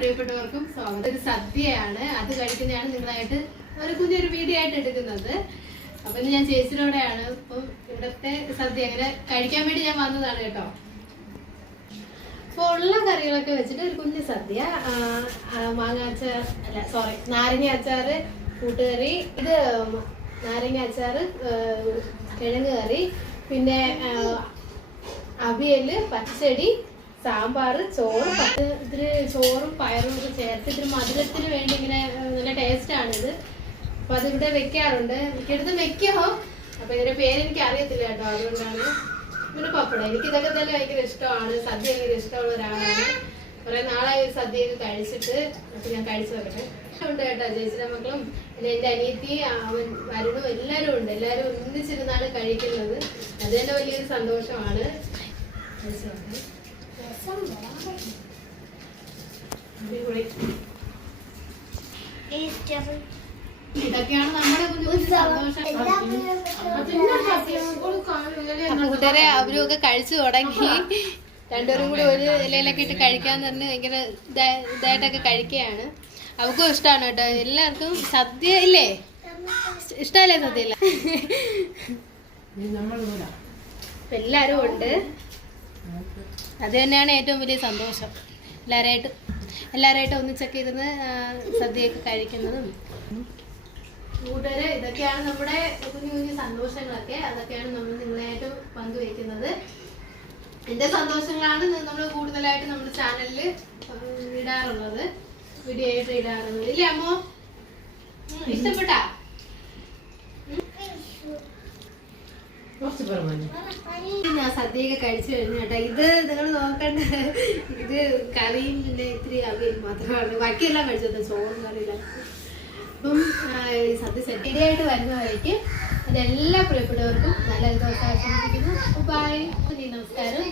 പ്രിയപ്പെട്ടവർക്കും സ്വാഗതം. ഒരു സദ്യയാണ്, അത് കഴിക്കുന്നതാണ് നിങ്ങളായിട്ട് ഒരു കുഞ്ഞൊരു വീഡിയോ ആയിട്ട് എടുക്കുന്നത്. അപ്പൊ ഇന്ന് ഞാൻ ചേച്ചിയോടെയാണ് ഇപ്പം ഇവിടത്തെ സദ്യ അങ്ങനെ കഴിക്കാൻ വേണ്ടി ഞാൻ വന്നതാണ് കേട്ടോ. അപ്പോൾ ഉള്ള കറികളൊക്കെ വെച്ചിട്ട് ഒരു കുഞ്ഞു സദ്യ. മാങ്ങാച്ചാർ അല്ല സോറി നാരങ്ങ അച്ചാറ്, കൂട്ടുകറി, ഇത് നാരങ്ങ അച്ചാറ്, കിഴങ്ങ് കറി, പിന്നെ അവിയല്, പച്ചടി, സാമ്പാർ, ചോറ്, ഇതിന് ചോറും പയറും ഒക്കെ ചേർത്ത് ഇത്തിരി മധുരത്തിന് വേണ്ടി ഇങ്ങനെ നല്ല ടേസ്റ്റാണിത്. അപ്പൊ അതിവിടെ വെക്കാറുണ്ട്, മിക്കടുത്ത് വെക്കോ. അപ്പൊ ഇതിന്റെ പേരെനിക്ക് അറിയത്തില്ല കേട്ടോ, അതുകൊണ്ടാണ്. പിന്നെ പപ്പടം, എനിക്ക് ഇതൊക്കെ തന്നെ ഭയങ്കര ഇഷ്ടമാണ്. സദ്യ ഭയങ്കര ഇഷ്ടമുള്ള ഒരാളാണ്. കുറെ നാളായി സദ്യയൊക്കെ കഴിച്ചിട്ട്. അപ്പൊ ഞാൻ കഴിച്ചു നോക്കട്ടെ. ഉണ്ട് കേട്ടോ, ചേച്ചിയുടെ മക്കളും പിന്നെ എന്റെ അനിയത്തി, അവൻ വരുണും എല്ലാരും ഉണ്ട്. എല്ലാരും ഒന്നിച്ചിരുന്നാണ് കഴിക്കുന്നത്. അത് തന്നെ വലിയൊരു സന്തോഷമാണ്. ഇതൊക്കെയാണ് നമ്മുടെ കൂട്ടുകാരെ. അവരും ഒക്കെ കഴിച്ചു തുടങ്ങി. രണ്ടുപേരും കൂടി ഒരു ഇലയിലൊക്കെ ഇട്ട് കഴിക്കാന്ന് പറഞ്ഞ് ഭയങ്കര ഇതായിട്ടൊക്കെ കഴിക്കുകയാണ്. അവർക്കും ഇഷ്ടമാണ് കേട്ടോ. എല്ലാവർക്കും സദ്യ ഇല്ലേ, ഇഷ്ടമല്ലേ സദ്യ? ഇല്ല എല്ലാരും ഉണ്ട്. അത് തന്നെയാണ് ഏറ്റവും വലിയ സന്തോഷം. എല്ലാവരായിട്ടും ഒന്നിച്ചൊക്കെ ഇരുന്ന് സദ്യയൊക്കെ കഴിക്കുന്നതും. കൂട്ടുകാരെ, ഇതൊക്കെയാണ് നമ്മുടെ കുഞ്ഞു കുഞ്ഞു സന്തോഷങ്ങളൊക്കെ. അതൊക്കെയാണ് നമ്മൾ നിങ്ങളായിട്ട് പങ്കുവയ്ക്കുന്നത്. എന്റെ സന്തോഷങ്ങളാണ് നമ്മൾ കൂടുതലായിട്ട് നമ്മുടെ ചാനലിൽ ഇടാറുള്ളത്, വീഡിയോ ആയിട്ട് ഇടാറുള്ളത്. ഇല്ലേ അമ്മോ? ഇഷ്ടപ്പെട്ടാ? ഞാൻ സദ്യയൊക്കെ കഴിച്ചു കഴിഞ്ഞു കേട്ടോ. ഇത് നിങ്ങൾ നോക്കണ്ട, ഇത് കറിയും പിന്നെ ഇത്തിരി അവിയൽ മാത്രമാണ്. ബാക്കിയെല്ലാം കഴിച്ചത്, ചോറും കറിയില്ല. അപ്പം ഈ സദ്യ സെറ്റിയായിട്ട് വരുന്നവരേക്ക് അതെല്ലാ പ്രിയപ്പെട്ടവർക്കും നല്ലൊരു ദിവസം ആശംസിക്കുന്നു. ബൈ, നമസ്കാരം.